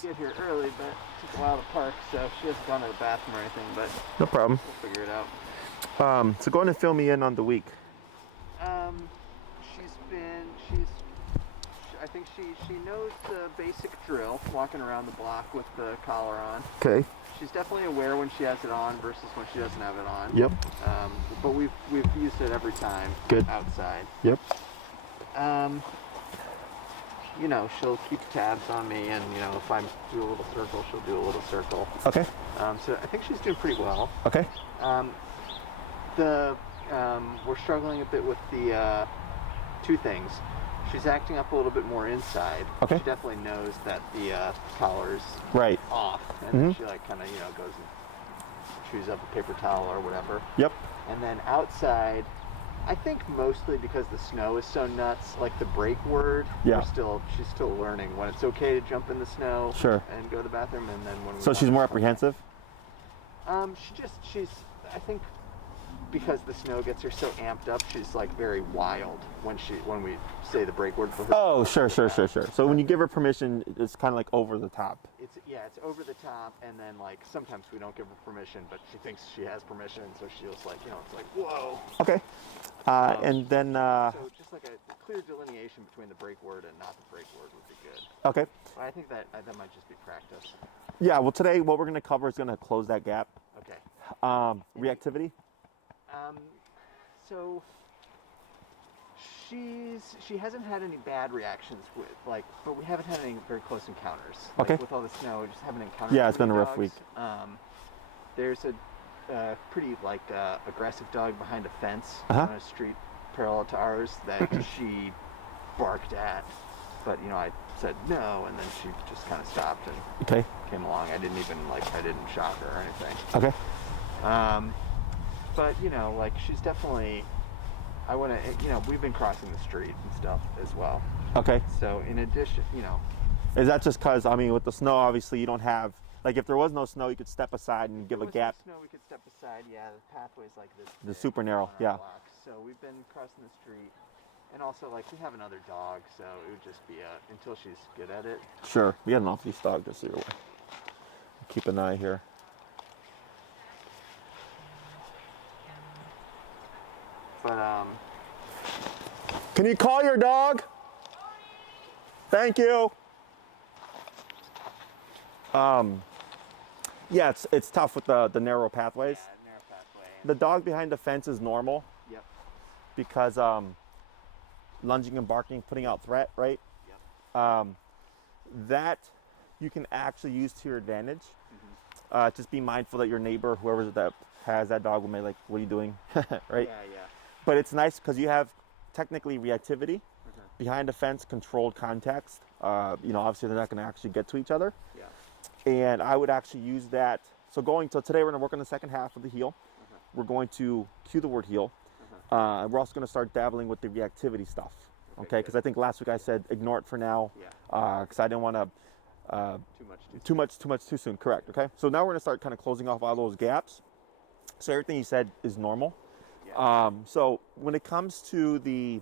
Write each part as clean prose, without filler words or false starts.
get here early, but it took a while to park, so she hasn't gone to the bathroom or anything, but No problem. we'll figure it out. So go ahead and fill me in on the week. I think she knows the basic drill, walking around the block with the collar on. Okay. She's definitely aware when she has it on versus when she doesn't have it on. Yep. But we've used it every time. Good. Outside. Yep. You know, she'll keep tabs on me, and you know, if I do a little circle, she'll do a little circle. Okay. So I think she's doing pretty well. Okay. We're struggling a bit with the two things. She's acting up a little bit more inside. Okay. She definitely knows that the collar's Right. off, and then she like kind of goes and chews up a paper towel or whatever. Yep. And then outside, I think mostly because the snow is so nuts, like the break word. Yeah. She's still learning when it's okay to jump in the snow. Sure. And go to the bathroom, and then when. So she's more apprehensive. I think because the snow gets her so amped up, she's like very wild when we say the break word for her. Oh, sure. So when you give her permission, it's kind of like over the top. It's over the top, and then like sometimes we don't give her permission, but she thinks she has permission, so she's like, it's like, whoa. Okay. And then. So just like a clear delineation between the break word and not the break word would be good. Okay. But I think that might just be practice. Yeah. Well, today what we're going to cover is going to close that gap. Okay. Reactivity. So she hasn't had any bad reactions but we haven't had any very close encounters. Okay. With all the snow, we just haven't encountered. Yeah, it's been a rough dogs. week. There's a pretty aggressive dog behind a fence Uh-huh. on a street parallel to ours that she barked at, but I said no, and then she just kind of stopped and came along. I didn't shock her or anything. Okay. But she's definitely. I want to. We've been crossing the street and stuff as well. Okay. So in addition, Is that just because with the snow, obviously you don't have if there was no snow, you could step aside and give a gap. If there was no snow, we could step aside. Yeah, the pathway's like this. The super narrow. Yeah. Block. So we've been crossing the street, and also we have another dog, so it would just be until she's good at it. Sure. We had an off-leash dog just either way. Keep an eye here. But Can you call your dog? Thank you. Yeah, it's tough with the narrow pathways. Yeah, narrow pathway. The dog behind the fence is normal. Yep. Because lunging and barking, putting out threat, right? Yep. That you can actually use to your advantage. Just be mindful that your neighbor, whoever that has that dog, will be like, "What are you doing?" Right? Yeah. But it's nice because you have technically reactivity behind the fence, controlled context. Obviously they're not going to actually get to each other. Yeah. And I would actually use that. So today we're going to work on the second half of the heel. We're going to cue the word heel. And we're also going to start dabbling with the reactivity stuff. Okay? Because I think last week I said ignore it for now. Yeah. Because I didn't want to. Too much too soon. Correct. Okay. So now we're going to start kind of closing off all those gaps. So everything you said is normal. Yeah. So when it comes to the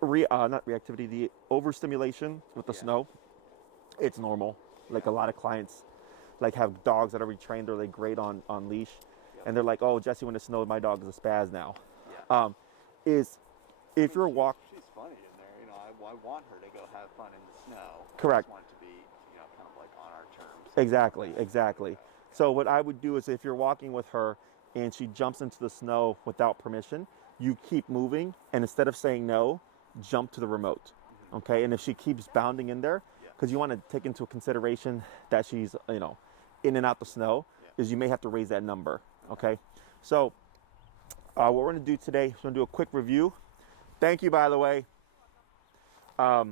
not reactivity, the overstimulation with the snow, it's normal. Like a lot of clients have dogs that are retrained or they grade on leash, and they're like, "Oh, Jesse, when it snowed, my dog is a spaz now." Yeah. If you're She's funny in there. I want her to go have fun in the snow. Correct. I just want it to be, kind of like on our terms. Exactly. So what I would do is if you're walking with her and she jumps into the snow without permission, you keep moving, and instead of saying no, jump to the remote. Okay? And if she keeps bounding in there, because you want to take into consideration that she's, in and out the snow, is you may have to raise that number. Okay? So what we're going to do today, we're going to do a quick review. Thank you, by the way. We're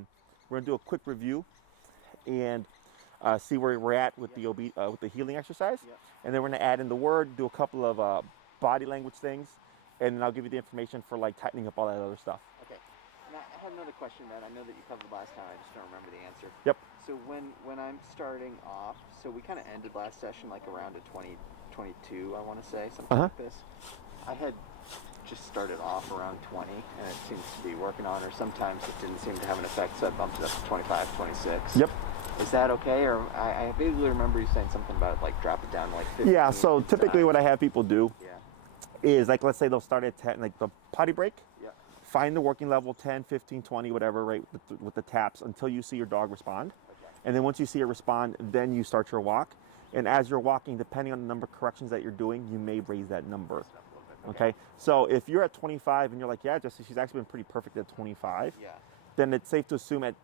going to do a quick review and see where we're at with the healing exercise. And then we're going to add in the word, do a couple of body language things, and then I'll give you the information for tightening up all that other stuff. Okay. Now, I have another question that I know that you covered last time. I just don't remember the answer. Yep. So when I'm starting off, so we kind of ended last session around a 2022, I want to say, something like this. I had just started off around 20, and it seems to be working on her. Sometimes it didn't seem to have an effect, so I bumped it up to 25, 26. Yep. Is that okay? Or I vaguely remember you saying something about like drop it down to like 15. Yeah, so typically what I have people do Yeah. is like, let's say they'll start at 10, like the potty break. Yeah. Find the working level 10, 15, 20, whatever, right, with the taps until you see your dog respond. Okay. And then once you see it respond, then you start your walk. And as you're walking, depending on the number of corrections that you're doing, you may raise that number. Okay. So if you're at 25 and you're like, yeah, Jesse, she's actually been pretty perfect at 25. Yeah. Then it's safe to assume at,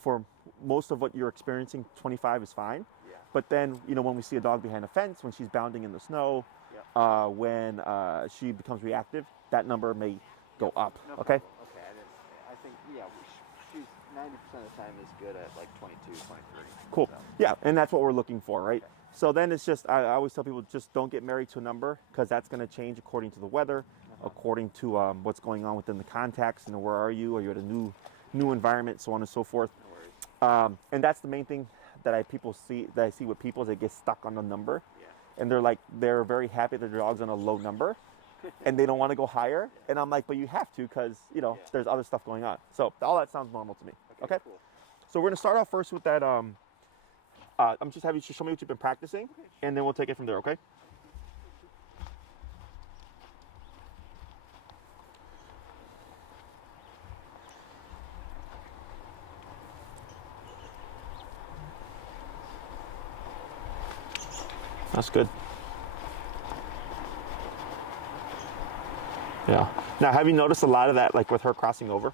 for most of what you're experiencing, 25 is fine. Yeah. But then, when we see a dog behind a fence, when she's bounding in the snow, yeah. when she becomes reactive, that number may go up. No Okay. problem. Okay. I think she's 90% of the time is good at like 22, 23. Cool. So. Yeah, and that's what we're looking for, right? Okay. So then it's just, I always tell people, just don't get married to a number because that's going to change according to the weather, according to what's going on within the context. Where are you? Are you at a new environment, so on and so forth. No worries. And that's the main thing that I see with people is they get stuck on the number. Yeah. And they're very happy that their dog's on a low number and they don't want to go higher. Yeah. And I'm like, but you have to because, there's other stuff going on. So all that sounds normal to me. Okay? Cool. So we're going to start off first with that. I'm just having you show me what you've been practicing, and then we'll take it from there, okay? That's good. Yeah. Now, have you noticed a lot of that, like with her crossing over?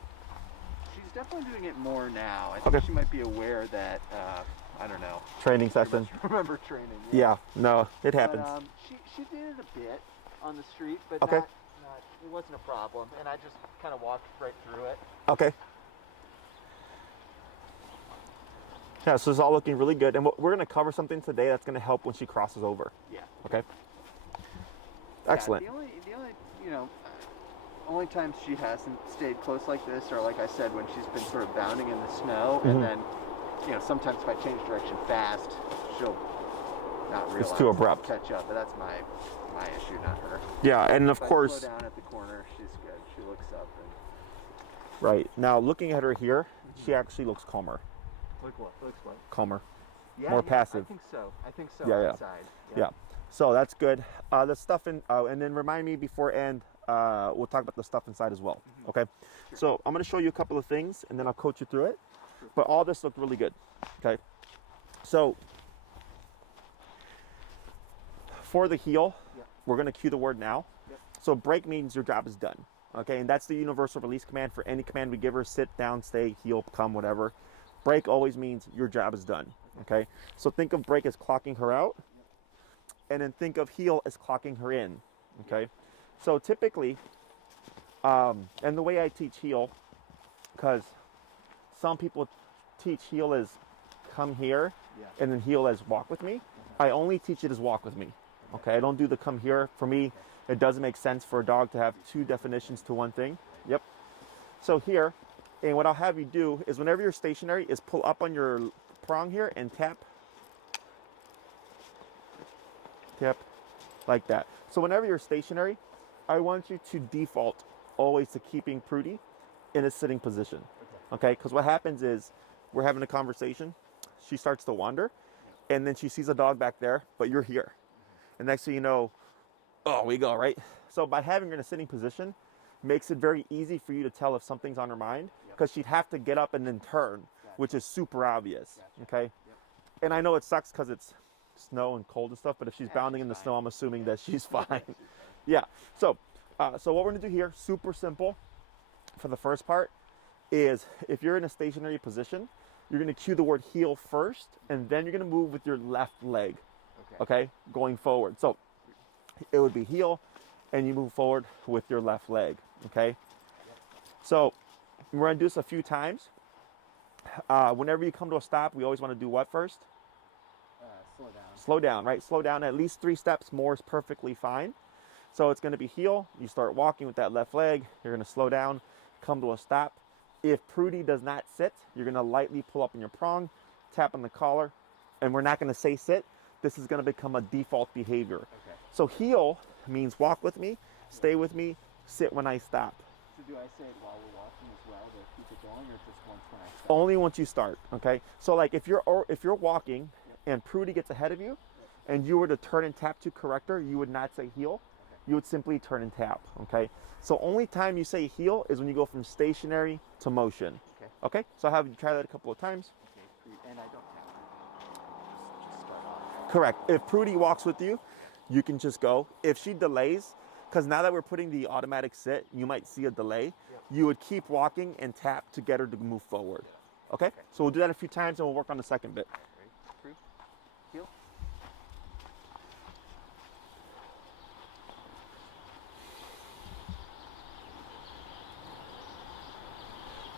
She's definitely doing it more now. I think she might be aware that, I don't know. Training session. Remember training. Yeah, no, it happens. But, she did it a bit on the street, but okay. It wasn't a problem. And I just kind of walked right through it. Okay. Yeah, so it's all looking really good. And we're going to cover something today that's going to help when she crosses over. Yeah. Okay. Excellent. The only, only times she hasn't stayed close like this are, like I said, when she's been sort of bounding in the snow. And then, sometimes if I change direction fast, she'll not realize it's too abrupt. Catch up. But that's my issue, not her. Yeah, and of if course. I slow down at the corner, she's good. She looks up. Right. Now, looking at her here, she actually looks calmer. Looks what? Calmer. Yeah, more passive. I think so. Yeah, outside. Yeah. So that's good. The stuff in, and then remind me before end, we'll talk about the stuff inside as well. Okay. Sure. So I'm going to show you a couple of things and then I'll coach you through it. Sure. But all this looked really good. Okay. So for the heel, we're going to cue the word now. So break means your job is done. Okay. And that's the universal release command for any command we give her: sit, down, stay, heel, come, whatever. Break always means your job is done. Okay. So think of break as clocking her out. And then think of heel as clocking her in, okay? So typically, and the way I teach heel, because some people teach heel as come here, and then heel as walk with me. I only teach it as walk with me, okay? I don't do the come here. For me, it doesn't make sense for a dog to have two definitions to one thing. Yep. So here, and what I'll have you do is whenever you're stationary is pull up on your prong here and tap like that. So whenever you're stationary, I want you to default always to keeping Prudy in a sitting position. Okay? Because what happens is we're having a conversation, she starts to wander, and then she sees a dog back there, but you're here. And next thing you know, oh, we go, right? So by having her in a sitting position makes it very easy for you to tell if something's on her mind, because she'd have to get up and then turn, which is super obvious. Okay? And I know it sucks because it's snow and cold and stuff, but if she's bounding in the snow, I'm assuming that she's fine. Yeah. So what we're gonna do here, super simple for the first part, is if you're in a stationary position, you're gonna cue the word heel first, and then you're gonna move with your left leg. Okay? Going forward. So it would be heel, and you move forward with your left leg. Okay? So we're gonna do this a few times. Whenever you come to a stop, we always want to do what first? Slow down, right? Slow down at least 3 steps. More is perfectly fine. So it's going to be heel. You start walking with that left leg. You're going to slow down, come to a stop. If Prudy does not sit, you're going to lightly pull up on your prong, tap on the collar, and we're not going to say sit. This is going to become a default behavior. Okay. So heel means walk with me, stay with me, sit when I stop. So do I say it while we're walking as well to keep it going, or just once when I start? Only once you start, okay? So like if you're walking and Prudy gets ahead of you and you were to turn and tap to correct her, you would not say heel. You would simply turn and tap, okay? So only time you say heel is when you go from stationary to motion. Okay? So I'll have you try that a couple of times. Okay, and I don't tap. Just start off. Correct. If Prudy walks with you, you can just go. If she delays, because now that we're putting the automatic sit, you might see a delay. You would keep walking and tap to get her to move forward. Okay? So we'll do that a few times and we'll work on the second bit. Ready? Heel.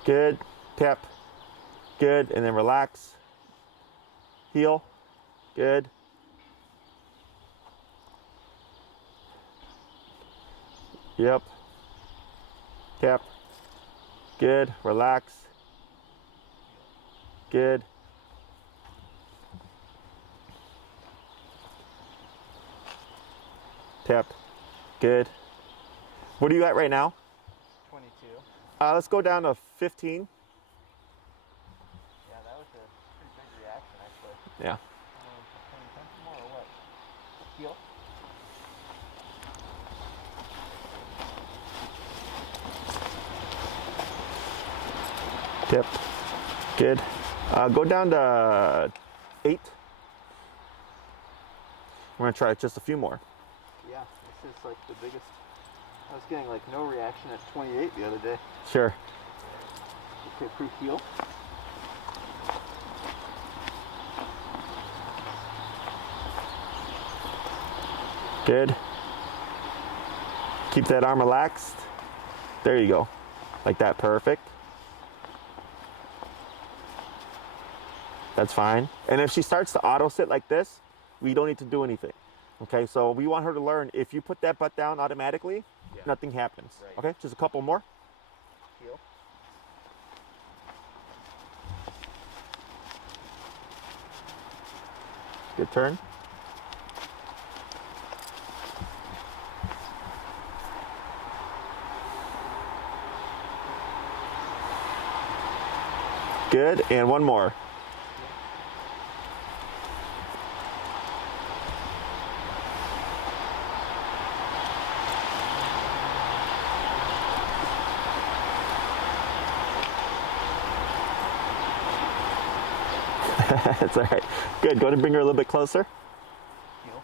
Good. Tap. Good. And then relax. Heel. Good. Yep. Tap. Good. Relax. Good. Tap. Good. What are you at right now? 22. Let's go down to 15. Yeah, that was a pretty big reaction, actually. Yeah. 10 more or what? Heel. Tip. Good. Go down to 8. We're gonna try just a few more. Yeah, this is like the biggest. I was getting like no reaction at 28 the other day. Sure. Okay, proof heel. Good. Keep that arm relaxed. There you go. Like that, perfect. That's fine. And if she starts to auto sit like this, we don't need to do anything. Okay, so we want her to learn, if you put that butt down automatically, nothing happens. Right. Okay, just a couple more. Heel. Good turn. Good, and one more. That's all right. Good, go ahead and bring her a little bit closer. Heel.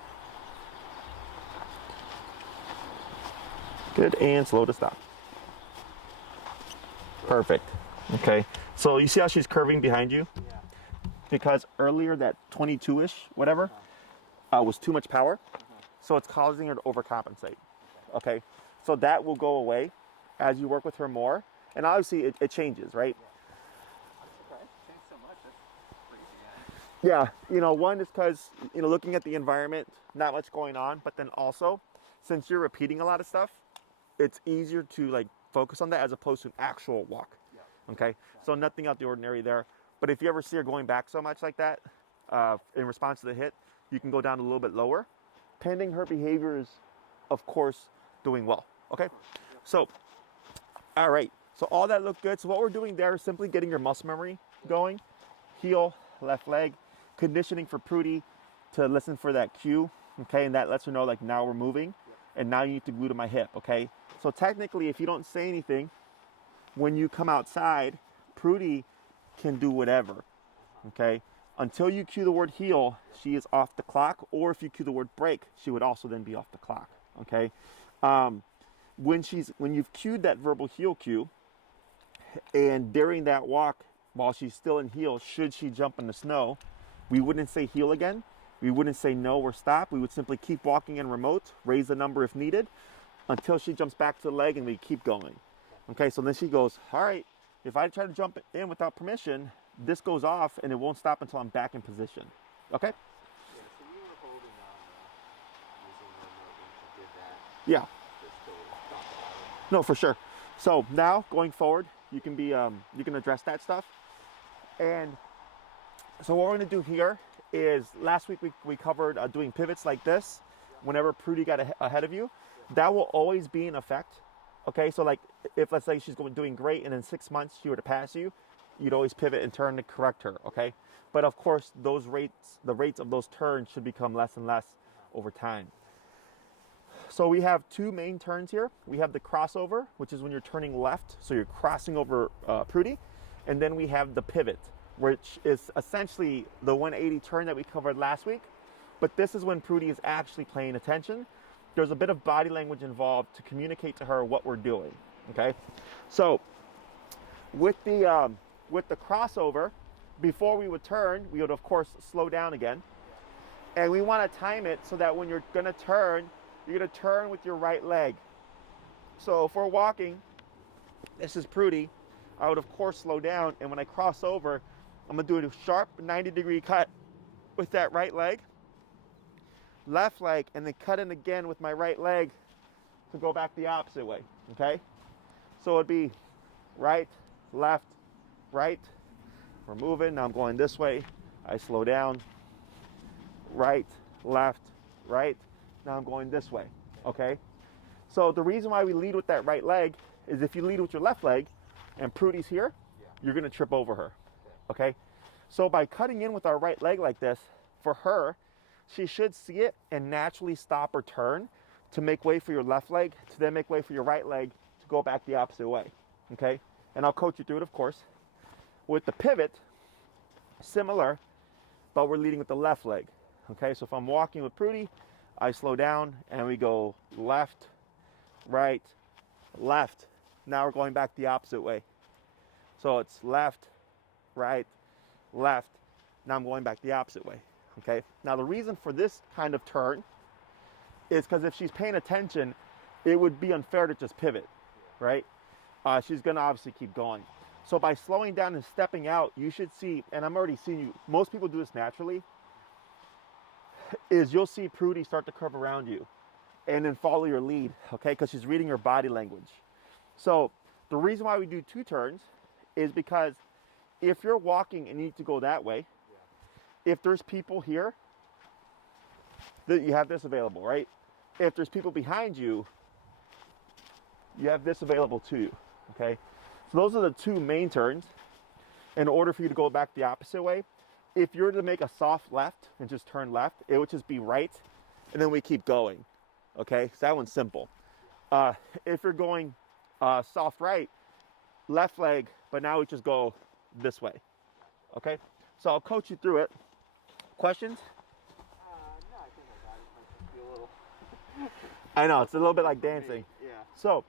Good, and slow to stop. Perfect. Okay, so you see how she's curving behind you? Yeah. Because earlier that 22-ish, whatever, was too much power. So it's causing her to overcompensate. Okay, so that will go away as you work with her more. And obviously it changes, right? I'm surprised it changed so much. That's crazy, man. Yeah, you know, one is because, you know, looking at the environment, not much going on, but then also, since you're repeating a lot of stuff, it's easier to like focus on that as opposed to an actual walk. Okay, so nothing out the ordinary there. But if you ever see her going back so much like that, in response to the hit, you can go down a little bit lower, pending her behavior is, of course, doing well. Okay, so, all right, so all that looked good. So what we're doing there is simply getting your muscle memory going. Heel, left leg, conditioning for Prudy to listen for that cue. Okay, and that lets her know like now we're moving, and now you need to glue to my hip. Okay, so technically, if you don't say anything, when you come outside, Prudy can do whatever, okay? Until you cue the word heel, she is off the clock, or if you cue the word break, she would also then be off the clock, okay? When you've cued that verbal heel cue, and during that walk, while she's still in heel, should she jump in the snow, we wouldn't say heel again. We wouldn't say no or stop. We would simply keep walking in remote, raise the number if needed, until she jumps back to the leg, and we keep going. Okay, so then she goes, all right, if I try to jump in without permission, this goes off and it won't stop until I'm back in position. Okay? Yeah, so you were holding on using the remote when you did that. Yeah. Just to stop it. No, for sure. So now going forward, you can be you can address that stuff. And so what we're gonna do here is last week we covered doing pivots like this whenever Prudy got ahead of you. That will always be in effect. Okay, so like if let's say she's doing great and in 6 months she were to pass you, you'd always pivot and turn to correct her, okay? But of course, the rates of those turns should become less and less over time. So we have two main turns here. We have the crossover, which is when you're turning left, so you're crossing over Prudy, and then we have the pivot, which is essentially the 180 turn that we covered last week. But this is when Prudy is actually paying attention. There's a bit of body language involved to communicate to her what we're doing, okay? So with the crossover, before we would turn, we would of course slow down again. And we want to time it so that when you're gonna turn, you're gonna turn with your right leg. So if we're walking, this is Prudy, I would of course slow down, and when I cross over, I'm gonna do a sharp 90-degree cut with that right leg, left leg, and then cut in again with my right leg to go back the opposite way, okay? So it'd be right, left, right. We're moving, now I'm going this way. I slow down, right, left, right. Now I'm going this way, okay? So the reason why we lead with that right leg is if you lead with your left leg and Prudy's here, you're gonna trip over her, okay? So by cutting in with our right leg like this, for her, she should see it and naturally stop or turn to make way for your left leg, to then make way for your right leg to go back the opposite way, okay? And I'll coach you through it, of course. With the pivot, similar, but we're leading with the left leg, okay? So if I'm walking with Prudy, I slow down and we go left, right, left. Now we're going back the opposite way. So it's left, right, left. Now I'm going back the opposite way, okay? Now the reason for this kind of turn is because if she's paying attention, it would be unfair to just pivot, right? She's gonna obviously keep going. So by slowing down and stepping out, you should see, and I'm already seeing you, most people do this naturally, is you'll see Prudy start to curve around you and then follow your lead, okay? Because she's reading your body language. So the reason why we do two turns is because if you're walking and you need to go that way, if there's people here, you have this available, right? If there's people behind you, you have this available to you, okay? So those are the two main turns. In order for you to go back the opposite way, if you're to make a soft left and just turn left, it would just be right, and then we keep going, okay? So that one's simple. If you're going soft right, left leg, but now we just go this way, okay? So I'll coach you through it. Questions? No, I think my body might just be a little... I know, it's a little bit like dancing. Yeah. So,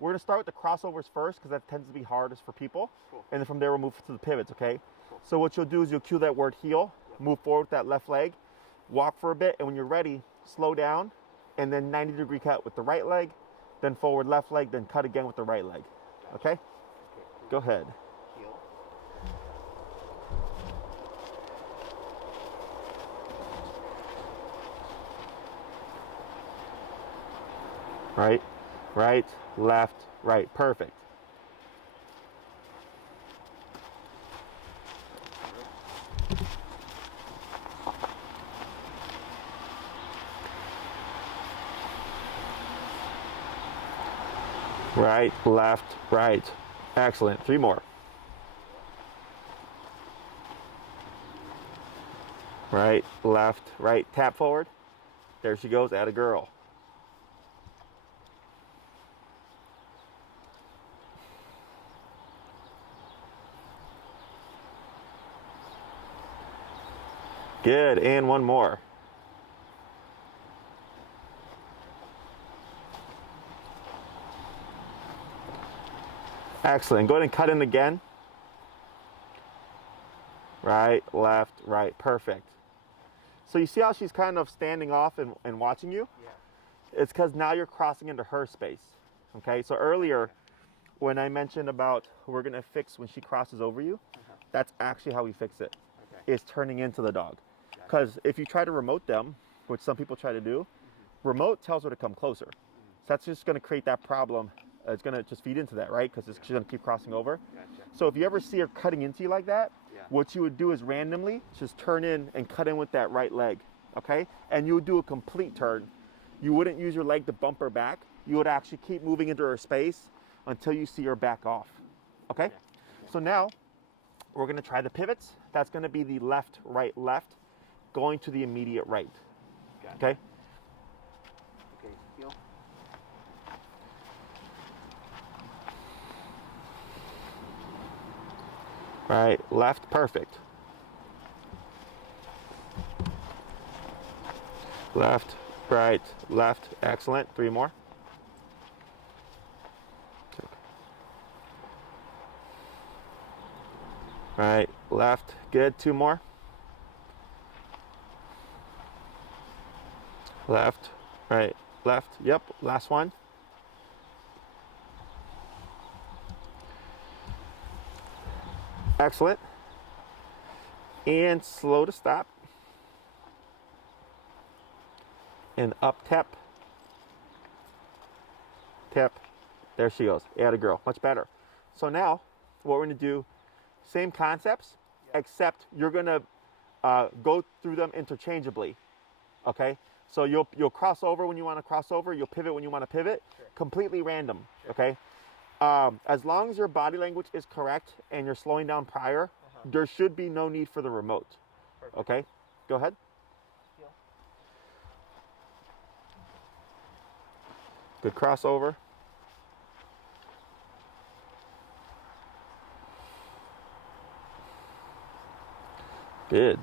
we're gonna start with the crossovers first because that tends to be hardest for people. Cool. And then from there we'll move to the pivots, okay? Cool. So what you'll do is you'll cue that word heel, move forward with that left leg, walk for a bit, and when you're ready, slow down, and then 90-degree cut with the right leg, then forward left leg, then cut again with the right leg, okay? Okay. Go ahead. Heel. Right, right, left, right, perfect. Right, left, right. Excellent. 3 more. Right, left, right. Tap forward. There she goes. Atta girl. Good. And 1 more. Excellent. Go ahead and cut in again. Right, left, right. Perfect. So you see how she's kind of standing off and watching you? Yeah. It's because now you're crossing into her space. Okay, so earlier when I mentioned about we're going to fix when she crosses over you, that's actually how we fix it. Okay. Is turning into the dog. Because if you try to remote them, which some people try to do, remote tells her to come closer. So that's just going to create that problem. It's going to just feed into that, right? Because she's going to keep crossing over. Gotcha. So if you ever see her cutting into you like that, Yeah. what you would do is randomly just turn in and cut in with that right leg, okay? And you would do a complete turn. You wouldn't use your leg to bump her back. you would actually keep moving into her space until you see her back off. Okay? So now we're going to try the pivots. That's going to be the left, right, left, going to the immediate right. Okay? Okay, heel. Right, left, perfect. Left, right, left, excellent. 3 more. Right, left, good. 2 more. Left, right, left, yep, last one. Excellent. And slow to stop. And up tap. Tap. There she goes. Atta girl. Much better. So now what we're going to do, same concepts, except you're going to go through them interchangeably. Okay? So you'll cross over when you want to cross over. You'll pivot when you want to pivot. Sure. Completely Completely random. Okay? As long as your body language is correct and you're slowing down prior, there should be no need for the remote. Perfect. Okay? Go ahead. Heel. Good crossover. Good.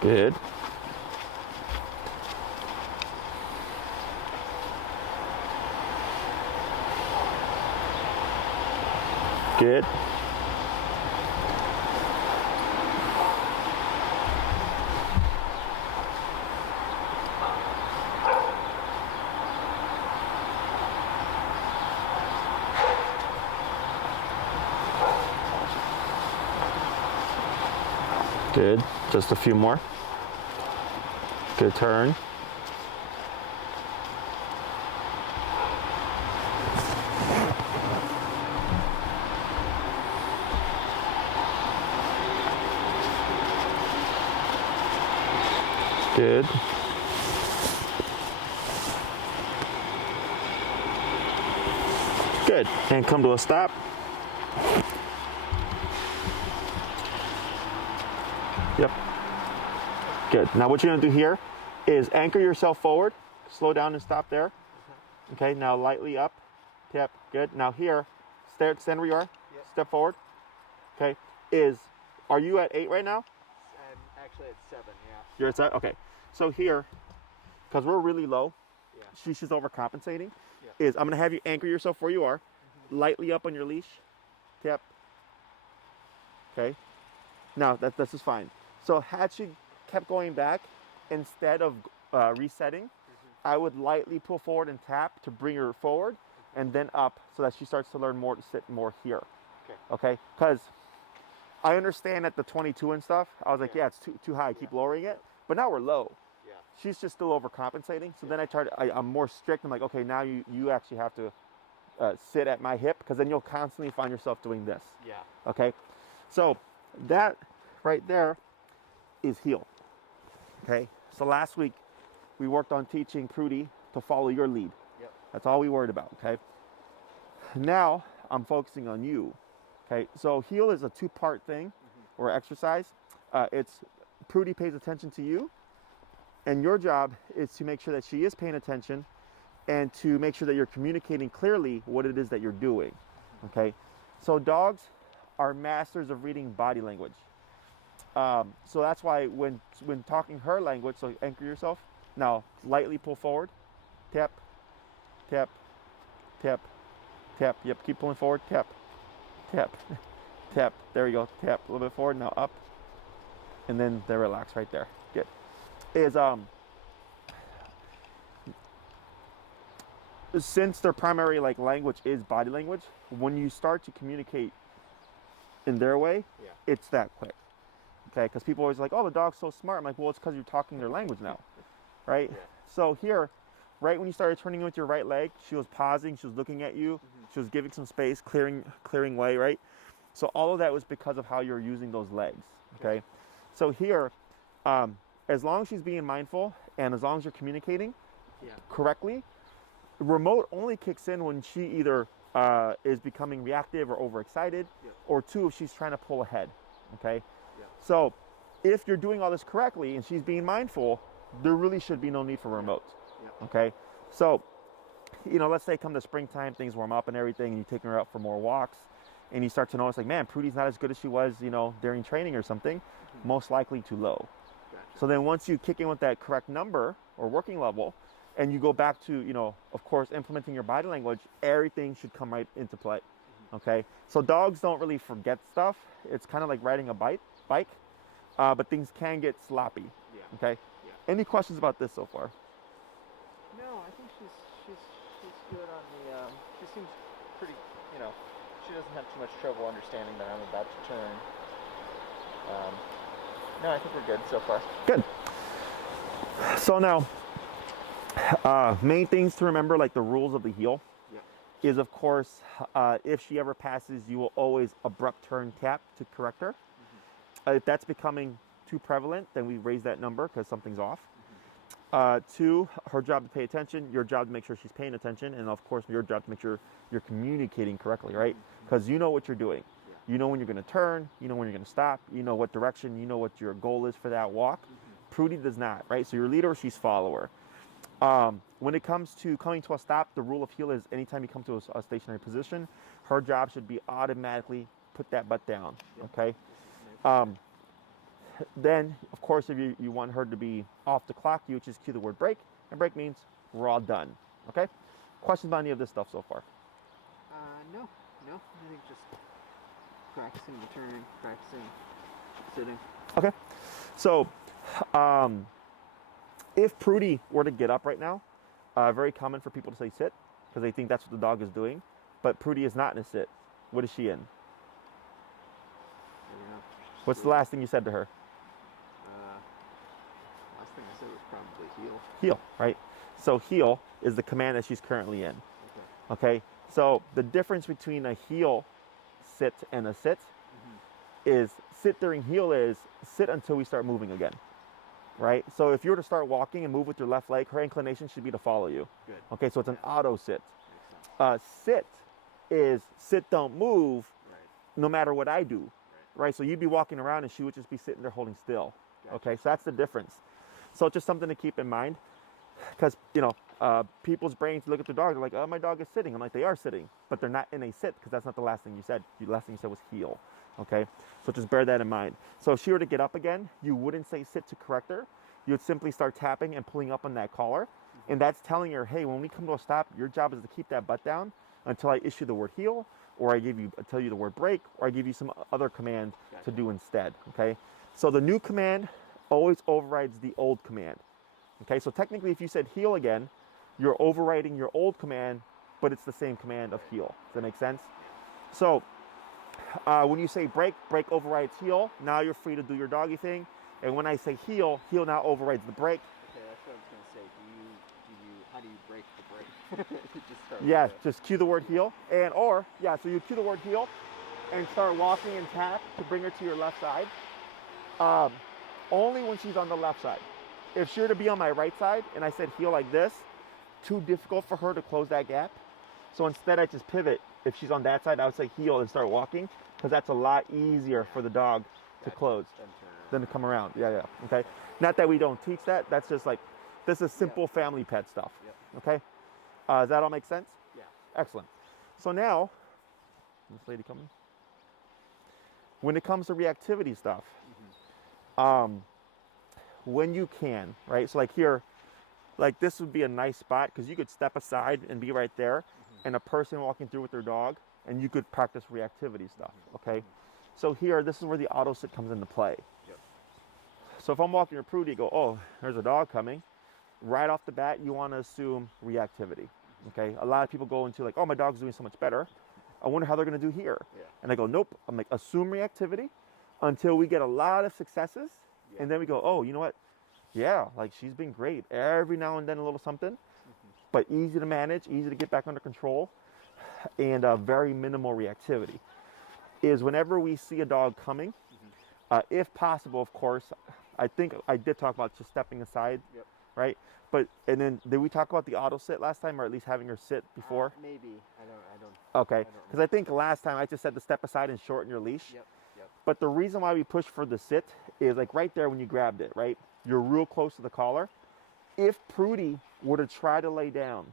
Good. Good. Good. Just a few more. Good turn. Good. Good. And come to a stop. Yep. Good. Now what you're going to do here is anchor yourself forward, slow down and stop there. Okay, now lightly up, tap, good. Now here, stand where you are, Yep. step forward. Okay, are you at 8 right now? I'm actually at 7, yeah. You're at 7, okay. So here, because we're really low, Yeah. she's just overcompensating, Yeah. is I'm gonna have you anchor yourself where you are, lightly up on your leash, tap. Okay, now this is fine. So had she kept going back, instead of resetting, I would lightly pull forward and tap to bring her forward and then up so that she starts to learn more to sit more here. Okay? Because I understand at the 22 and stuff, I was like, yeah, it's too high, keep lowering it. But now we're low. Yeah. She's just still overcompensating. So then I'm more strict. I'm like, okay, now you actually have to sit at my hip, because then you'll constantly find yourself doing this. Yeah. Okay? So that right there is heel. Okay? So last week, we worked on teaching Prudy to follow your lead. Yep. That's all we worried about, okay? Now, I'm focusing on you, okay? So heel is a 2-part thing, or exercise. It's Prudy pays attention to you, and your job is to make sure that she is paying attention and to make sure that you're communicating clearly what it is that you're doing, okay? So dogs are masters of reading body language. So that's why when talking her language, so anchor yourself. Now, lightly pull forward, tap, tap, tap, tap. Yep, keep pulling forward, tap, tap, tap. There you go, tap a little bit forward. Now up, and then they relax right there. Good. Since their primary language is body language, when you start to communicate in their way, it's that quick. Okay, because people always like, oh, the dog's so smart. I'm like, well, it's because you're talking their language now. Right? Yeah. So here, right when you started turning with your right leg, she was pausing, she was looking at you, she was giving some space, clearing way, right? So all of that was because of how you're using those legs, okay? So here, As long as she's being mindful and as long as you're communicating Yeah. correctly, the remote only kicks in when she either is becoming reactive or overexcited, Yep. or two, if she's trying to pull ahead. Okay. Yep. So if you're doing all this correctly and she's being mindful, there really should be no need for remote. Yep. Okay. So, let's say come to springtime, things warm up and everything, and you're taking her out for more walks, and you start to notice, like, man, Prudy's not as good as she was, during training or something, most likely too low. Gotcha. So then once you kick in with that correct number or working level, and you go back to, of course, implementing your body language, everything should come right into play. Okay. So dogs don't really forget stuff. It's kind of like riding a bike, but things can get sloppy. Yeah. Okay. Yeah. Any questions about this so far? No, I think she's good on the. She seems pretty. She doesn't have too much trouble understanding that I'm about to turn. No, I think we're good so far. Good. So now, main things to remember, like the rules of the heel, is of course, if she ever passes, you will always abrupt turn tap to correct her. If that's becoming too prevalent, then we raise that number because something's off. Two, her job to pay attention, your job to make sure she's paying attention, and of course your job to make sure you're communicating correctly, right? Because you know what you're doing. You know when you're going to turn, you know when you're going to stop, you know what direction, you know what your goal is for that walk. Prudy does not, right? So you're leader, she's follower. When it comes to coming to a stop, the rule of heel is anytime you come to a stationary position, her job should be automatically put that butt down, okay? Then, of course, if you want her to be off the clock, you just cue the word break, and break means we're all done, okay? Questions about any of this stuff so far? No. I think just practicing the turn, practicing sitting. Okay. So, if Prudy were to get up right now, very common for people to say sit because they think that's what the dog is doing, but Prudy is not in a sit. What is she in? What's the last thing you said to her? Last thing I said was probably heel. Heel, right? So heel is the command that she's currently in. Okay. So the difference between a heel sit and a sit is sit during heel is sit until we start moving again. Right? So if you were to start walking and move with your left leg, her inclination should be to follow you. Good. Okay, so it's an auto sit. Sit is sit, don't move, no matter what I do. Right? So you'd be walking around and she would just be sitting there holding still. Gotcha. Okay, so that's the difference. So just something to keep in mind. Because, people's brains look at their dog, they're like, oh, my dog is sitting. I'm like, they are sitting, but they're not in a sit because that's not the last thing you said. The last thing you said was heel. Okay, so just bear that in mind. So if she were to get up again, you wouldn't say sit to correct her. You would simply start tapping and pulling up on that collar. And that's telling her, hey, when we come to a stop, your job is to keep that butt down until I issue the word heel, or I tell you the word break, or I give you some other command to do instead. Okay, so the new command always overrides the old command. Okay, so technically if you said heel again, you're overriding your old command, but it's the same command of heel. Does that make sense? So when you say break, break overrides heel. Now you're free to do your doggy thing. And when I say heel, heel now overrides the break. Okay, that's what I was going to say. How do you break the break? Just cue the word heel. So you cue the word heel and start walking and tap to bring her to your left side. Only when she's on the left side. If she were to be on my right side and I said heel like this, too difficult for her to close that gap. So instead I just pivot. If she's on that side, I would say heel and start walking because that's a lot easier for the dog to close than to come around. Okay. Not that we don't teach that. That's just like, this is simple family pet stuff. Okay. Does that all make sense? Yeah. Excellent. So now, this lady coming? When it comes to reactivity stuff, when you can, right? So like here, like this would be a nice spot because you could step aside and be right there and a person walking through with their dog and you could practice reactivity stuff, okay? So here, this is where the auto sit comes into play. So if I'm walking your Prudy, go, oh, there's a dog coming. Right off the bat, you want to assume reactivity, okay? A lot of people go into like, oh, my dog's doing so much better. I wonder how they're going to do here. And I go, nope. I'm like, assume reactivity until we get a lot of successes. And then we go, oh, you know what? Yeah, like she's been great. Every now and then a little something, but easy to manage, easy to get back under control, and very minimal reactivity. Is whenever we see a dog coming, if possible, of course, I think I did talk about just stepping aside, Yep. right? But and then did we talk about the auto sit last time, or at least having her sit before? Maybe. I don't. Okay, because I think last time I just said to step aside and shorten your leash. Yep. Yep. But the reason why we push for the sit is like right there when you grabbed it, right? You're real close to the collar. If Prudy were to try to lay down,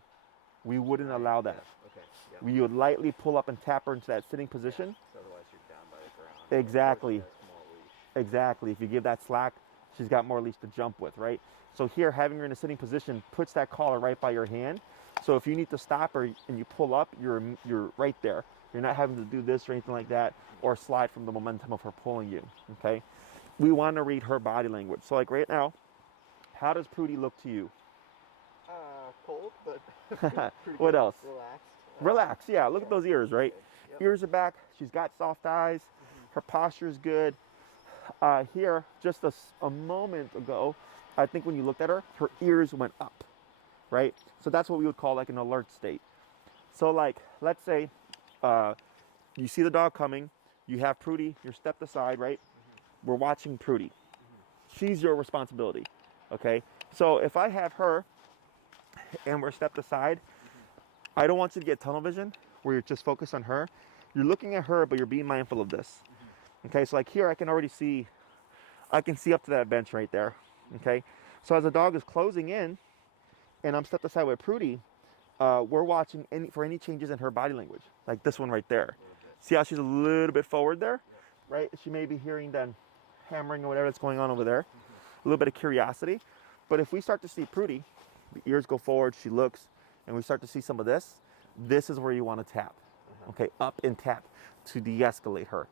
we wouldn't allow that. Yeah. Okay. Yep. We would lightly pull up and tap her into that sitting position. So otherwise you're down by the ground. Exactly. Or she has more leash. Exactly. If you give that slack, she's got more leash to jump with, right? So here, having her in a sitting position puts that collar right by your hand. So if you need to stop her and you pull up, you're right there. You're not having to do this or anything like that, or slide from the momentum of her pulling you, okay? We want to read her body language. So like right now, how does Prudy look to you? Cold, but pretty What good. else? Relaxed. Relax, yeah, look at those ears, right? Yep. Ears are back, she's got soft eyes, her posture is good. Here, just a moment ago, I think when you looked at her, her ears went up, right? So that's what we would call like an alert state. So like, let's say you see the dog coming, you have Prudy, you're stepped aside, right? We're watching Prudy. She's your responsibility, okay? So if I have her and we're stepped aside, I don't want you to get tunnel vision where you're just focused on her. You're looking at her, but you're being mindful of this. Okay, so like here I can already see, I can see up to that bench right there. Okay, so as the dog is closing in and I'm stepped aside with Prudy, we're watching for any changes in her body language, like this one right there. See how she's a little bit forward there, right? She may be hearing then hammering or whatever that's going on over there. A little bit of curiosity. But if we start to see Prudy, the ears go forward, she looks, and we start to see some of this, this is where you want to tap. Okay, up and tap to de-escalate her.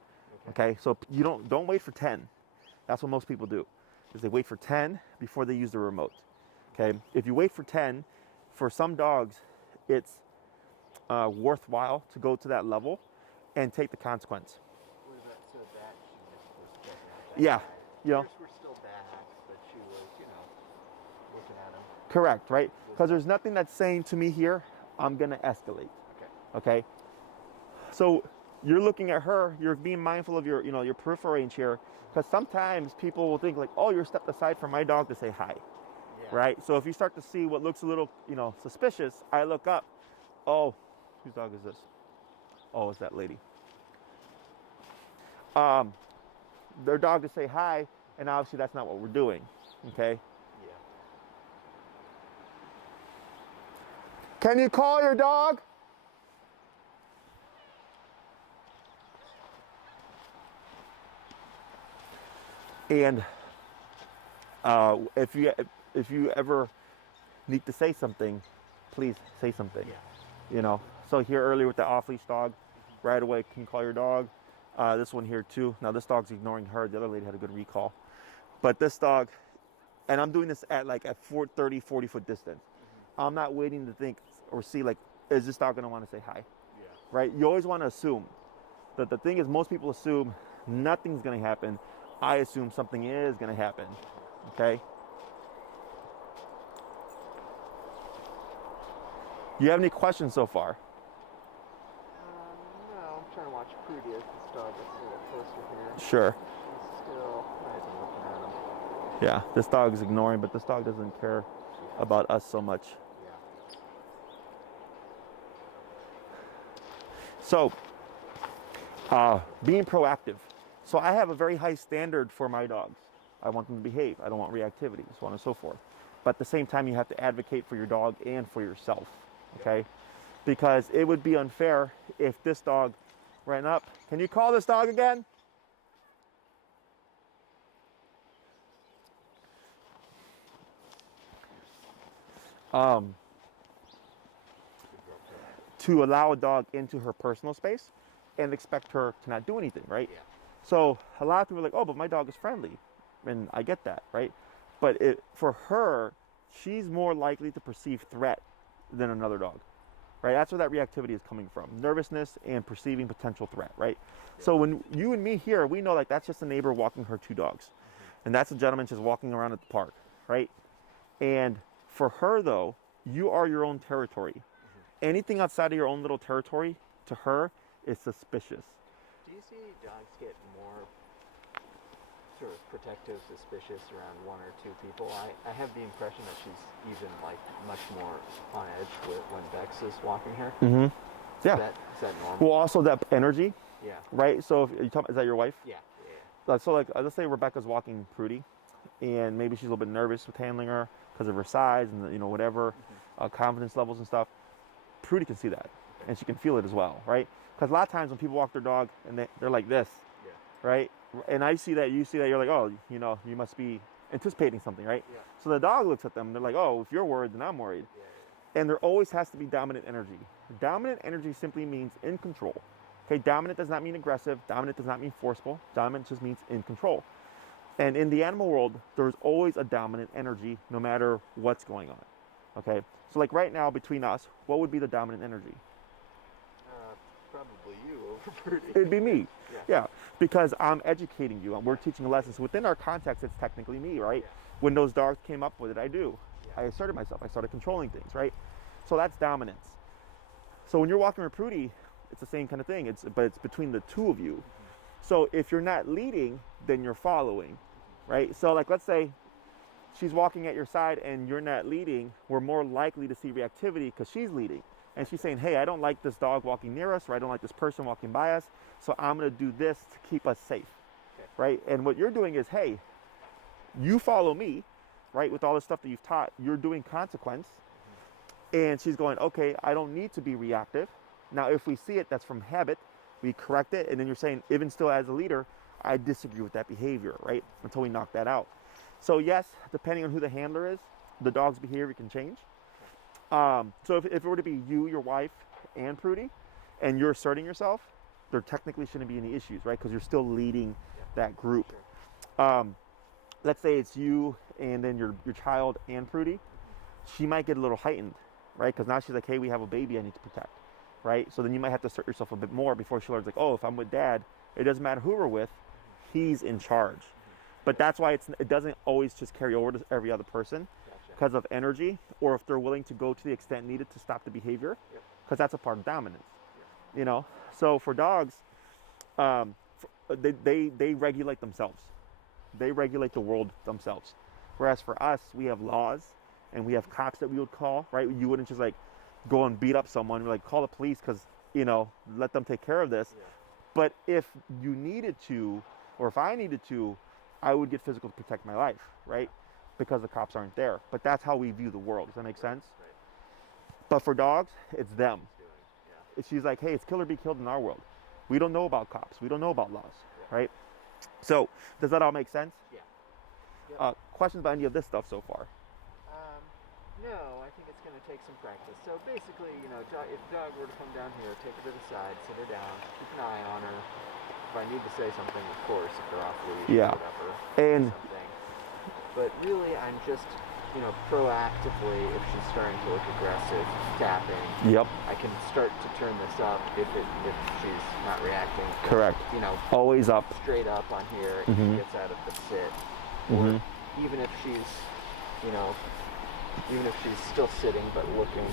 Okay, so you don't wait for 10. That's what most people do, is they wait for 10 before they use the remote. Okay, if you wait for 10, for some dogs, it's worthwhile to go to that level and take the consequence. Was that so that she just was stepping out? Yeah, you know. Ears were still back, but she was, looking at him. Correct, right? Because there's nothing that's saying to me here, I'm gonna escalate. Okay. So you're looking at her, you're being mindful of your, your peripheral range here, because sometimes people will think like, oh, you're stepped aside for my dog to say hi, right? So if you start to see what looks a little, suspicious, I look up, oh, whose dog is this? Oh, it's that lady. Their dog to say hi, and obviously that's not what we're doing, okay? Yeah. Can you call your dog? And if you ever need to say something, please say something. Yeah. So here earlier with the off-leash dog, right away, can you call your dog? This one here too. Now this dog's ignoring her. The other lady had a good recall. But this dog, and I'm doing this at 30, 40 foot distance. I'm not waiting to think or see is this dog gonna want to say hi? Yeah. Right? You always want to assume. That the thing is, most people assume nothing's gonna happen. I assume something is gonna happen. Okay? You have any questions so far? No, I'm trying to watch Prudy as this dog gets a little closer here. Sure. She's still not even looking at him. Yeah, this dog is ignoring, but this dog doesn't care about us so much. Yeah. So, being proactive. So I have a very high standard for my dogs. I want them to behave. I don't want reactivity, so on and so forth. But at the same time, you have to advocate for your dog and for yourself, okay? Because it would be unfair if this dog ran up. Can you call this dog again? To allow a dog into her personal space and expect her to not do anything, right? Yeah. So a lot of people are like, oh, but my dog is friendly. And I get that, right? But for her, she's more likely to perceive threat than another dog, right? That's where that reactivity is coming from. Nervousness and perceiving potential threat, right? Yeah. So when you and me here, we know that's just a neighbor walking her two dogs. And that's a gentleman just walking around at the park, right? And for her though, you are your own territory. Anything outside of your own little territory, to her, is suspicious. Do you see dogs get more sort of protective, suspicious around one or two people. I have the impression that she's even like much more on edge when Bex is walking her. Mm-hmm. Yeah. Is that normal? Well, also that energy. Yeah. Right. So if you is that your wife? Yeah. So like, let's say Rebecca's walking Prudy, and maybe she's a little bit nervous with handling her because of her size and you know whatever, confidence levels and stuff. Prudy can see that, and she can feel it as well, right? Because a lot of times when people walk their dog and they're like this, right? And I see that, you see that, you're like, oh, you know, you must be anticipating something, right? Yeah. So the dog looks at them, and they're like, oh, if you're worried, then I'm worried. And there always has to be dominant energy. Dominant energy simply means in control. Okay, dominant does not mean aggressive. Dominant does not mean forceful. Dominant just means in control. And in the animal world, there's always a dominant energy no matter what's going on. Okay, so like right now between us, what would be the dominant energy? Probably you over Prudy. It'd be me. Yeah, because I'm educating you. We're teaching a lesson. So within our context, it's technically me, right? Yeah. When those dogs came up, what did I do? Yeah. I asserted myself. I started controlling things, right? So that's dominance. So when you're walking with Prudy, it's the same kind of thing. But it's between the two of you. So if you're not leading, then you're following, right? So like let's say she's walking at your side and you're not leading, we're more likely to see reactivity because she's leading. And she's saying, hey, I don't like this dog walking near us, or I don't like this person walking by us, so I'm going to do this to keep us safe, right? And what you're doing is, hey, you follow me, right? With all the stuff that you've taught, you're doing consequence. And she's going, okay, I don't need to be reactive. Now, if we see it, that's from habit, we correct it. And then you're saying, even still as a leader, I disagree with that behavior, right? Until we knock that out. So yes, depending on who the handler is, the dog's behavior can change. So if it were to be you, your wife, and Prudy, and you're asserting yourself, there technically shouldn't be any issues, right? Because you're still leading that group. Let's say it's you and then your child and Prudy. She might get a little heightened, right? Because now she's like, hey, we have a baby I need to protect, right? So then you might have to assert yourself a bit more before she learns, like, oh, if I'm with dad, it doesn't matter who we're with, he's in charge. But that's why it doesn't always just carry over to every other person because of energy, or if they're willing to go to the extent needed to stop the behavior, because that's a part of dominance, you know? So for dogs, they regulate themselves. They regulate the world themselves. Whereas for us, we have laws and we have cops that we would call, right? You wouldn't just like go and beat up someone. You're like, call the police because, you know, let them take care of this. But if you needed to, or if I needed to, I would get physical to protect my life, right? Because the cops aren't there. But that's how we view the world. Does that make sense? But for dogs, it's them. She's like, hey, it's kill or be killed in our world. We don't know about cops. We don't know about laws, right? So does that all make sense? Questions about any of this stuff so far? No, I think it's going to take some practice. So basically, you know, if dog were to come down here, take her to the side, sit her down, keep an eye on her. If I need to say something, of course, if they're off leash or whatever, and something. But really, I'm just, you know, proactively, if she's starting to look aggressive, tapping. I can start to turn this up if she's not reacting. Correct. You know, always up. Straight up on here, if she gets out of the sit. Or even if she's, you know, even if she's still sitting but looking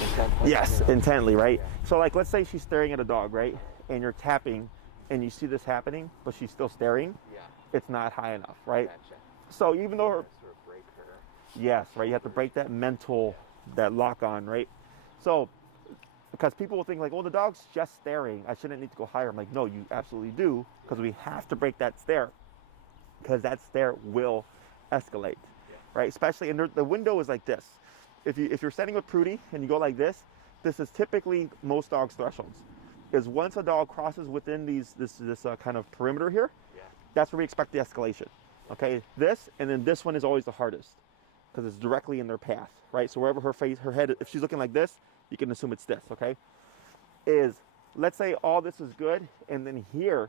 intently. Yes, you know. intently, right? So like, let's say she's staring at a dog, right? And you're tapping and you see this happening, but she's still staring. It's not high enough, right? Gotcha. So even though her... Sort of break her. Yes, right? You have to break that mental, that lock on, right? So, because people will think like, well, the dog's just staring. I shouldn't need to go higher. I'm like, no, you absolutely do, because we have to break that stare, because that stare will escalate, right? Especially, and the window is like this. If you're setting with Prudy and you go like this is typically most dogs' thresholds. Is once a dog crosses within this kind of perimeter here, that's where we expect the escalation. Okay, this and then this one is always the hardest because it's directly in their path, right? So wherever her head, if she's looking like this, you can assume it's this. Okay, is let's say all this is good, and then here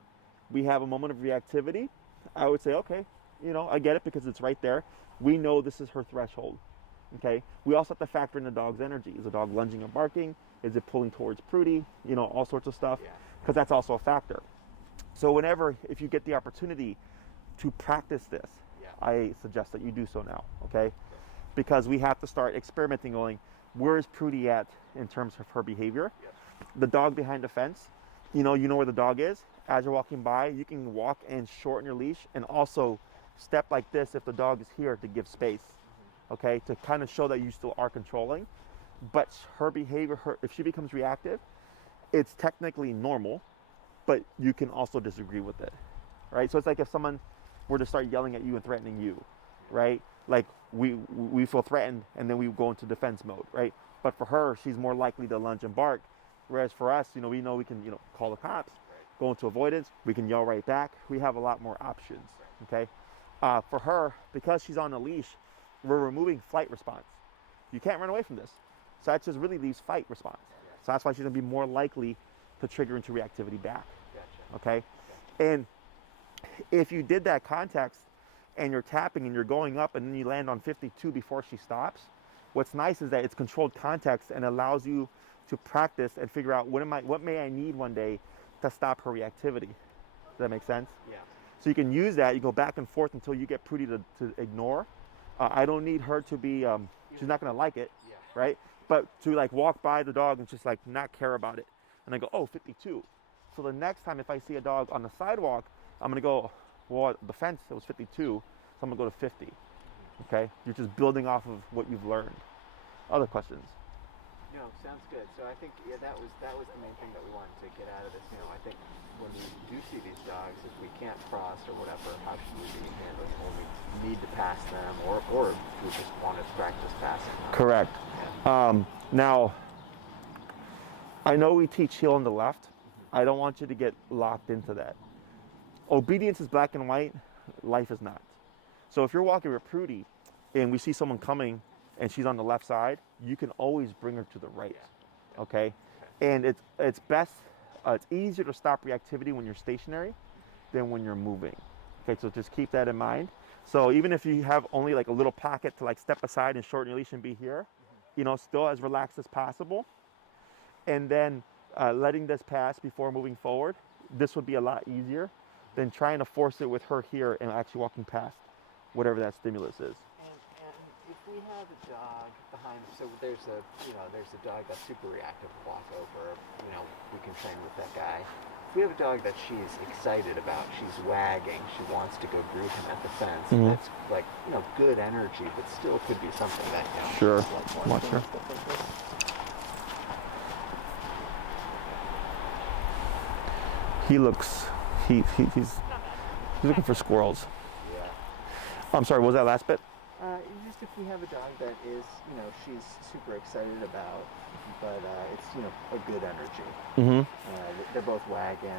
we have a moment of reactivity. I would say, okay, you know, I get it because it's right there. We know this is her threshold. Okay, we also have to factor in the dog's energy. Is the dog lunging and barking? Is it pulling towards Prudy? You know, all sorts of stuff, because that's also a factor. So if you get the opportunity to practice this, I suggest that you do so now, okay? Because we have to start experimenting, going, where is Prudy at in terms of her behavior? The dog behind the fence, you know where the dog is. as you're walking by, you can walk and shorten your leash, and also step like this if the dog is here to give space, okay, to kind of show that you still are controlling. But her behavior, if she becomes reactive, it's technically normal, but you can also disagree with it, right? So it's like if someone were to start yelling at you and threatening you, right? Like we feel threatened and then we go into defense mode, right? But for her, she's more likely to lunge and bark. Whereas for us, we know we can, call the cops, go into avoidance, we can yell right back. We have a lot more options, okay? For her, because she's on a leash, we're removing flight response. You can't run away from this. So that just really leaves fight response. So that's why she's gonna be more likely to trigger into reactivity back, okay? And if you did that context and you're tapping and you're going up and then you land on 52 before she stops, what's nice is that it's controlled context and allows you to practice and figure out what may I need one day to stop her reactivity. Does that make sense? Yeah. So you can use that. You go back and forth until you get Prudy to ignore. I don't need her to be, she's not going to like it, right? But to like walk by the dog and just like not care about it. And I go, oh, 52. So the next time if I see a dog on the sidewalk, I'm going to go, well, the fence, it was 52, so I'm going to go to 50. Okay? You're just building off of what you've learned. Other questions? No, sounds good. So I think that was the main thing that we wanted to get out of this. I think when we do see these dogs, if we can't cross or whatever, how should we be handling when we need to pass them, or if we just want to practice passing them? Correct. Yeah. Now, I know we teach heel on the left. I don't want you to get locked into that. Obedience is black and white. Life is not. So if you're walking with Prudy and we see someone coming and she's on the left side, you can always bring her to the right, okay? And it's best, it's easier to stop reactivity when you're stationary than when you're moving. Okay, so just keep that in mind. So even if you have only like a little pocket to like step aside and shorten your leash and be here, still as relaxed as possible. And then letting this pass before moving forward, this would be a lot easier than trying to force it with her here and actually walking past whatever that stimulus is. And if we have a dog behind, so there's a dog that's super reactive to walk over, we can train with that guy. If we have a dog that she's excited about, she's wagging, she wants to go greet him at the fence, that's like, good energy, but still could be something that, Sure. like more Sure. stuff like this. He looks, he's looking for squirrels. Yeah. I'm sorry, what was that last bit? Just if we have a dog that is, she's super excited about, but it's, a good energy. They're both wagging,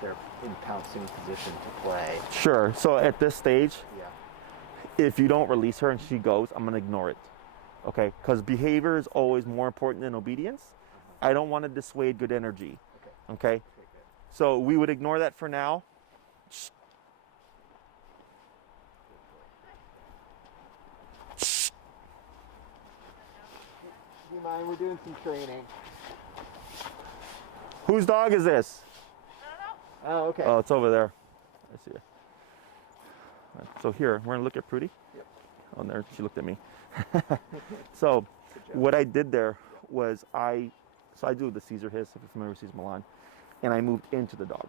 they're in pouncing position to play. Sure. So at this stage, Yeah. if you don't release her and she goes, I'm going to ignore it. Okay? Because behavior is always more important than obedience. I don't want to dissuade good energy. Okay? Okay, good. So we would ignore that for now. Do you mind? We're doing some training. Whose dog is this? Oh, okay. Oh, it's over there. I see it. So here, we're going to look at Prudy. Yep. Oh, there, she looked at me. So what I did there was I do the Caesar hiss, if you're familiar with Caesar Milan, and I moved into the dog,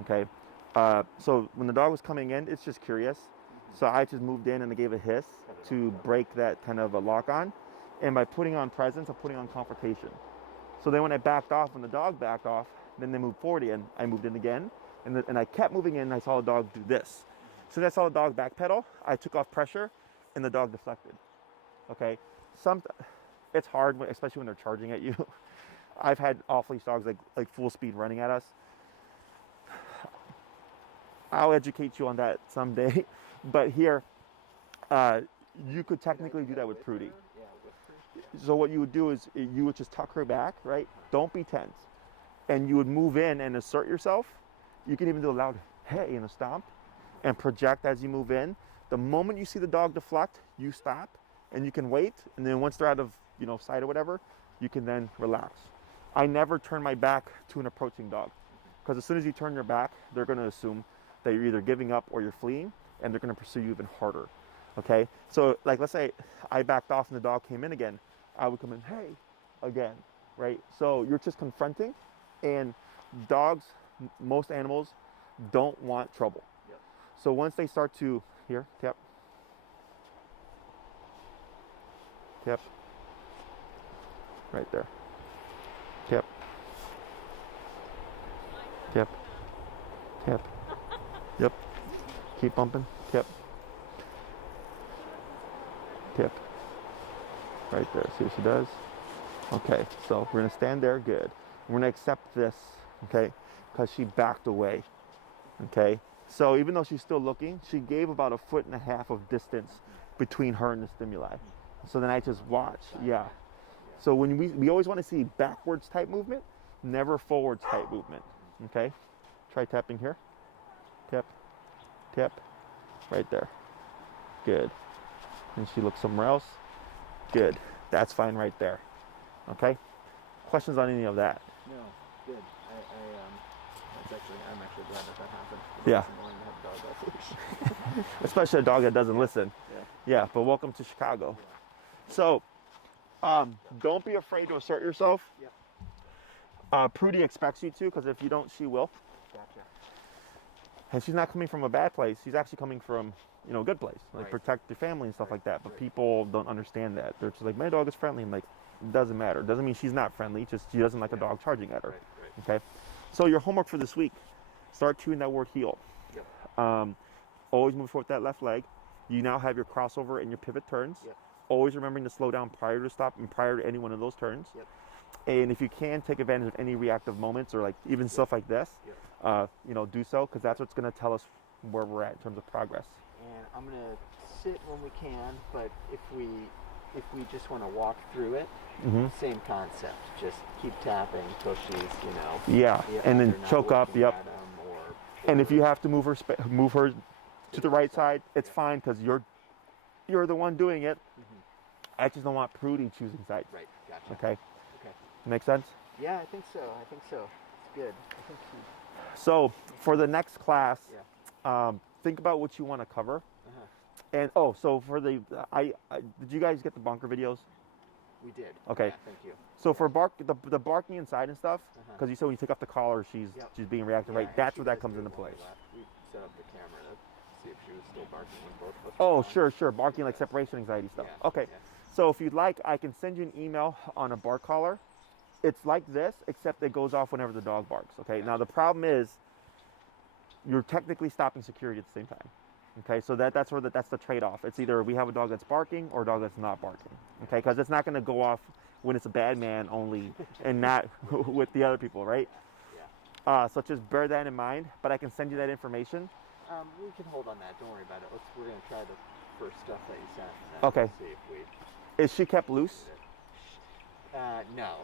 okay? So when the dog was coming in, it's just curious. So I just moved in and I gave a hiss to break that kind of a lock on. And by putting on presence, I'm putting on confrontation. So then when I backed off, when the dog backed off, then they moved forward again. I moved in again, and I kept moving in, and I saw the dog do this. So then I saw the dog backpedal, I took off pressure, and the dog deflected, okay? It's hard, especially when they're charging at you. I've had off-leash dogs like full speed running at us. I'll educate you on that someday. But here, you could technically do that with Prudy. So what you would do is you would just tuck her back, right? Don't be tense. And you would move in and assert yourself. You can even do a loud hey and a stomp and project as you move in. The moment you see the dog deflect, you stop and you can wait. And then once they're out of sight or whatever, you can then relax. I never turn my back to an approaching dog, because as soon as you turn your back, they're going to assume that you're either giving up or you're fleeing, and they're going to pursue you even harder. Okay? So like, let's say I backed off and the dog came in again. I would come in, hey, again, right? So you're just confronting, and dogs, most animals don't want trouble. Yep. So once they start to, here, tap, tap, right there, tap, tap, tap, yep, keep bumping, tap, tap, right there, see what she does? Okay, so we're gonna stand there, good. We're gonna accept this, okay, because she backed away, okay? So even though she's still looking, she gave about 1.5 feet of distance between her and the stimuli. So then I just watch, yeah. So when we always wanna see backwards type movement, never forwards type movement, okay? Try tapping here, tap, tap, right there, good. And she looks somewhere else, good. That's fine right there, okay? Questions on any of that? No, good. I'm actually glad that happened. Yeah. Annoying to have a dog off leash. Especially a dog that doesn't listen. Yeah. Yeah, but welcome to Chicago. So, don't be afraid to assert yourself. Yep. Prudy expects you to, because if you don't, she will. Gotcha. And she's not coming from a bad place. She's actually coming from, a good place. Like, Right. protect your family and stuff Right. like that. But Right. people don't understand that. They're just like, my dog is friendly. I'm like, it doesn't matter. It doesn't mean she's not friendly. Just she doesn't like a dog charging at her. Right. Okay? So your homework for this week, start chewing that word heel. Yep. Always move forward with that left leg. You now have your crossover and your pivot turns. Yep. Always remembering to slow down prior to stop and prior to any one of those turns. Yep. And if you can, take advantage of any reactive moments or like even stuff like this, Yep. do so, because that's what's going to tell us where we're at in terms of progress. And I'm gonna sit when we can, but if we just want to walk through it, same concept. Just keep tapping till she's, Yeah, and then either not choke up. looking Yep. at 'em or And if you have to move her to the right side, it's fine because you're the one doing it. I just don't want Prudy choosing sides. Right. Gotcha. Okay. Okay. Make sense? Yeah, I think so. It's good. I think So for the next class, Yeah. Think about what you want to cover. Uh-huh. And so for the, did you guys get the bunker videos? We did. Okay. Yeah, thank you. So for the barking inside and stuff, because you said when you take off the collar, she's being reactive, Yeah, right? and That's she where that does comes good into when we place. left. We set up the camera to see if she was still barking when both of us Oh, were gone. sure. Barking like separation anxiety stuff. Yeah, Okay. yeah. So if you'd like, I can send you an email on a bark collar. It's like this, except it goes off whenever the dog barks. Okay. Now the problem is, you're technically stopping security at the same time. Okay, so that's the trade-off. It's either we have a dog that's barking or a dog that's not barking. Okay, because it's not going to go off when it's a bad man only and not with the other people, right? Yeah. So just bear that in mind. But I can send you that information. We can hold on that. Don't worry about it. We're gonna try the first stuff that you sent. And Okay. See if we. Is she kept loose? No.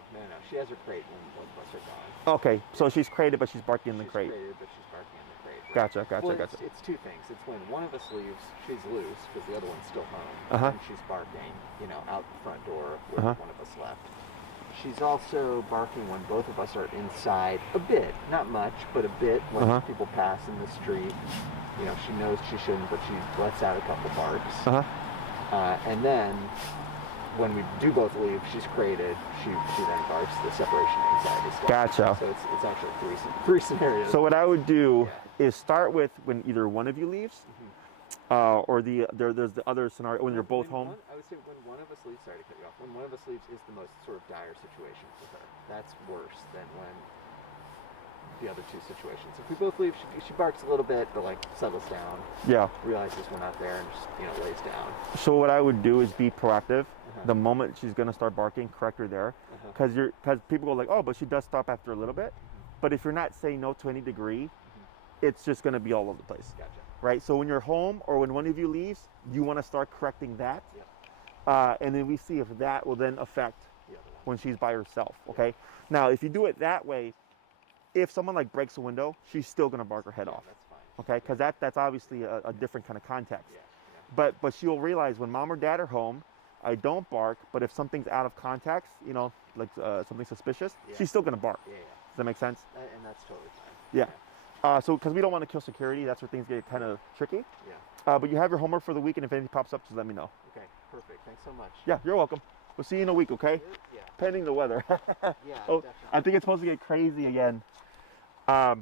She has her crate when both of us are gone. Okay, so she's crated, but she's barking in the She's crate. crated, but she's barking in the crate. Gotcha. Well, Gotcha. It's two things. It's when one of us leaves, she's loose because the other one's still home, Uh-huh. and she's barking, out the front door where one of us left. She's also barking when both of us are inside a bit, not much, but a bit when people pass in the street. She knows she shouldn't, but she lets out a couple barks. And then when we do both leave, she's crated. She then barks the separation anxiety stuff. Gotcha. So it's actually three scenarios. So what I would do is start with when either one of you leaves, or there's the other scenario when you're both home. I would say when one of us leaves, sorry to cut you off, when one of us leaves is the most sort of dire situation for her. That's worse than when the other two situations. If we both leave, she barks a little bit, but like settles down. Yeah. Realizes we're not there and just lays down. So what I would do is be proactive. The moment she's gonna start barking, correct her there, because people go like, oh, but she does stop after a little bit. But if you're not saying no to any degree, it's just gonna be all over the place. Gotcha. Right. So when you're home or when one of you leaves, you want to start correcting that, and then we see if that will then affect when she's by herself. Okay. Now, if you do it that way, if someone like breaks a window, she's still gonna bark her head off. That's fine. Okay, because that's obviously a different kind of context. But she'll realize when mom or dad are home, I don't bark. But if something's out of context, like something suspicious, she's still gonna bark. Yeah. Does that make sense? And that's totally fine. Yeah. So because we don't want to kill security, that's where things get kind of tricky. Yeah. But you have your homework for the week, and if anything pops up, just let me know. Okay. Perfect. Thanks so much. Yeah, you're welcome. We'll see you in a week, okay? Yeah. Pending the weather. Yeah. I think it's supposed to get crazy again. Yeah.